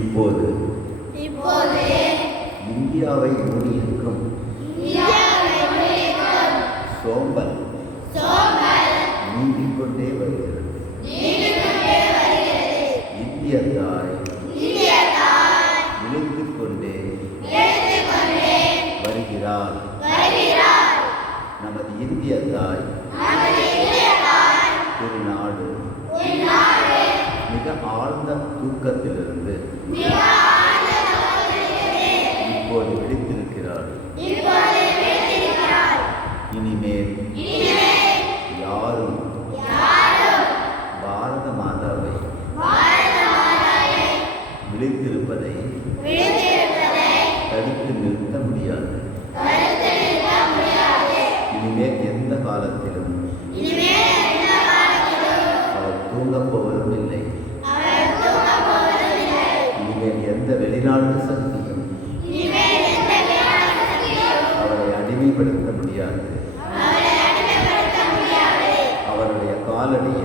இப்போது இந்தியாவை மூடியிருக்கும் சோம்பல் நீங்கிக் கொண்டே வருகிறது. இந்திய தாய் விழித்துக் கொண்டே வருகிறார். நமது இந்திய தாய் திருநாடு மிக ஆழ்ந்த தூக்கத்திலிருந்து இப்போது விழித்திருக்கிறார். இனிமேல் யாரும் பாரத மாதாவை விழித்திருப்பதை தடுத்து நிறுத்த முடியாது. இனிமேல் எந்த காலத்திலும் அவர் தூங்கப் போவதும் இல்லை. இனிமேல் எந்த வெளிநாட்டு சக்தியும் அவரை அடிமைப்படுத்த முடியாது. அவருடைய காலடியில்